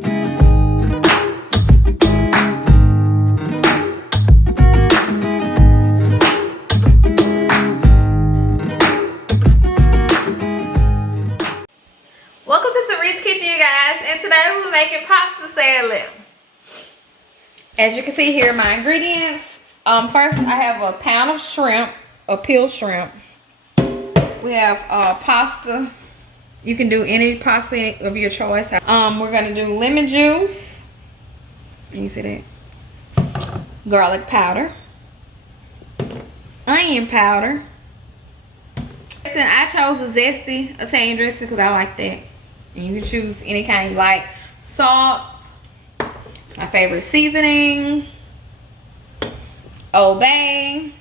Welcome to Saree's Kitchen, you guys, and today we're making pasta salad. As you can see here, my ingredients. First I have a pound of shrimp, a peeled shrimp. We have pasta. You can do any pasta of your choice. We're gonna do lemon juice. Can you see that? Garlic powder, onion powder. Listen, I chose the zesty Italian dressing because I like that. And you can choose any kind you like. Salt, my favorite seasoning, Old Bay.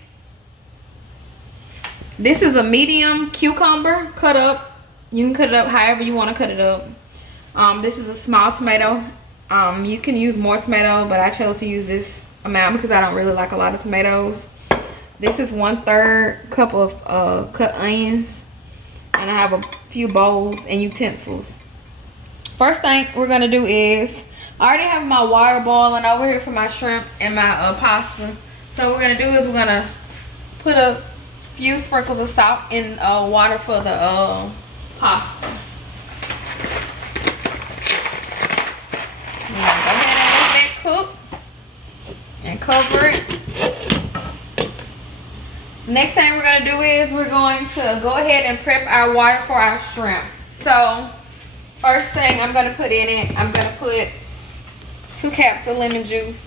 This is a medium cucumber cut up. You can cut it up however you want to cut it up. This is a small tomato. You can use more tomato, but I chose to use this amount because I don't really like a lot of tomatoes. This is 1/3 cup of cut onions, and I have a few bowls and utensils. First thing we're gonna do is, I already have my water boiling over here for my shrimp and my pasta. So what we're gonna do is we're gonna put a few sprinkles of salt in water for the pasta. Go ahead and let that cook and cover it. Next thing we're going to do is we're going to go ahead and prep our water for our shrimp. So first thing I'm going to put in it, I'm going to put 2 caps of lemon juice.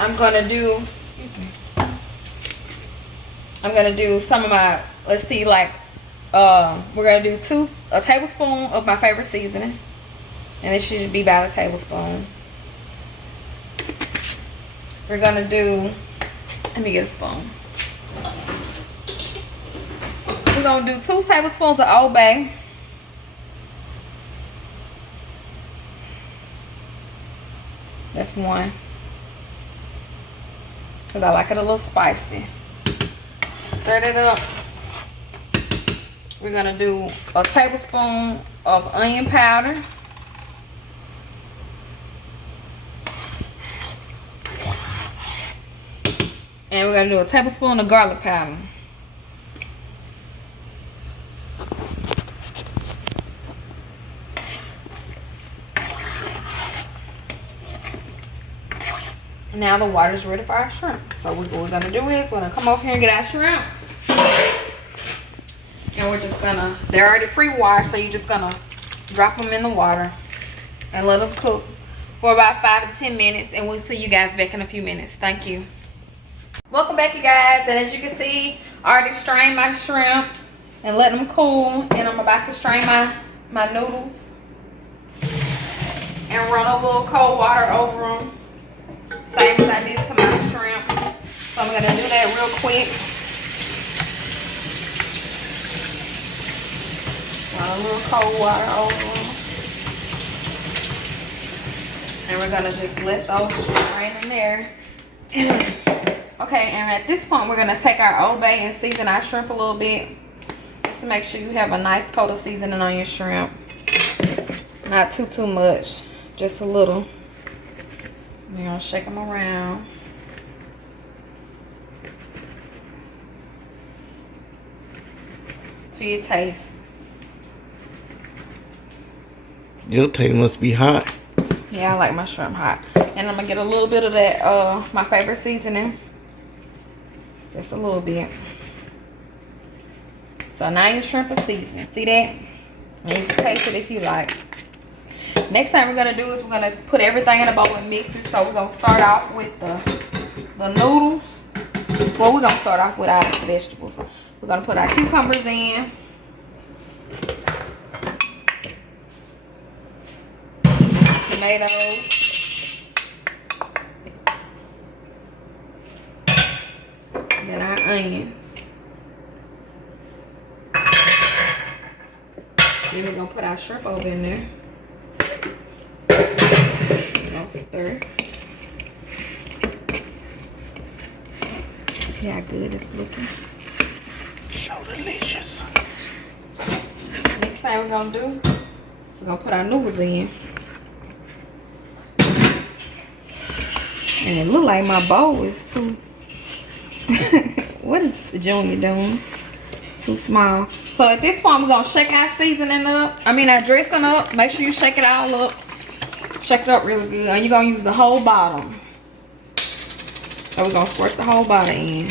I'm going to do, I'm going to do some of my, let's see, like, we're going to do a tablespoon of my favorite seasoning. And it should be about a tablespoon. We're gonna do, let me get a spoon. We're gonna do 2 tablespoons of Old Bay. That's 1. Because I like it a little spicy. Stir it up. We're gonna do a tablespoon of onion powder. And we're gonna do a tablespoon of garlic powder. Now the water's ready for our shrimp. So what we're gonna do is we're gonna come over here and get our shrimp. And we're just gonna, they're already pre-washed, so you're just gonna drop them in the water and let them cook for about 5 to 10 minutes. And we'll see you guys back in a few minutes. Thank you. Welcome back, you guys, and as you can see, I already strained my shrimp and let them cool, and I'm about to strain my noodles and run a little cold water over them, same as I did to my shrimp. So I'm gonna do that real quick. Run a little cold water over them, and we're gonna just let those strain in there. Okay, and at this point, we're going to take our Old Bay and season our shrimp a little bit. Just to make sure you have a nice coat of seasoning on your shrimp. Not too much. Just a little. We're going to shake them around. To your taste. Your taste must be hot. Yeah, I like my shrimp hot. And I'm going to get a little bit of that, my favorite seasoning. Just a little bit. So now your shrimp is seasoned. See that? And you can taste it if you like. Next thing we're going to do is we're going to put everything in a bowl and mix it. So we're going to start off with the noodles. Well, we're going to start off with our vegetables. We're going to put our cucumbers in. Tomatoes. Then our onions. Then we're gonna put our shrimp over in there. We're gonna stir. See how good it's looking. So delicious. Next thing we're gonna do, we're gonna put our noodles in. And it look like my bowl is too. What is Junior doing? Too small. So at this point, we're gonna shake our seasoning up. Our dressing up. Make sure you shake it all up. Shake it up really good. And you're gonna use the whole bottom. So we're gonna squirt the whole bottom in.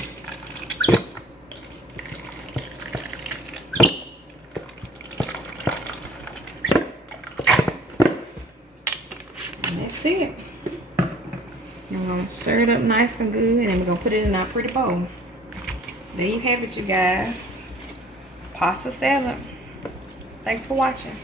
And that's it. And we're gonna stir it up nice and good, and then we're gonna put it in our pretty bowl. There you have it, you guys. Pasta salad. Thanks for watching.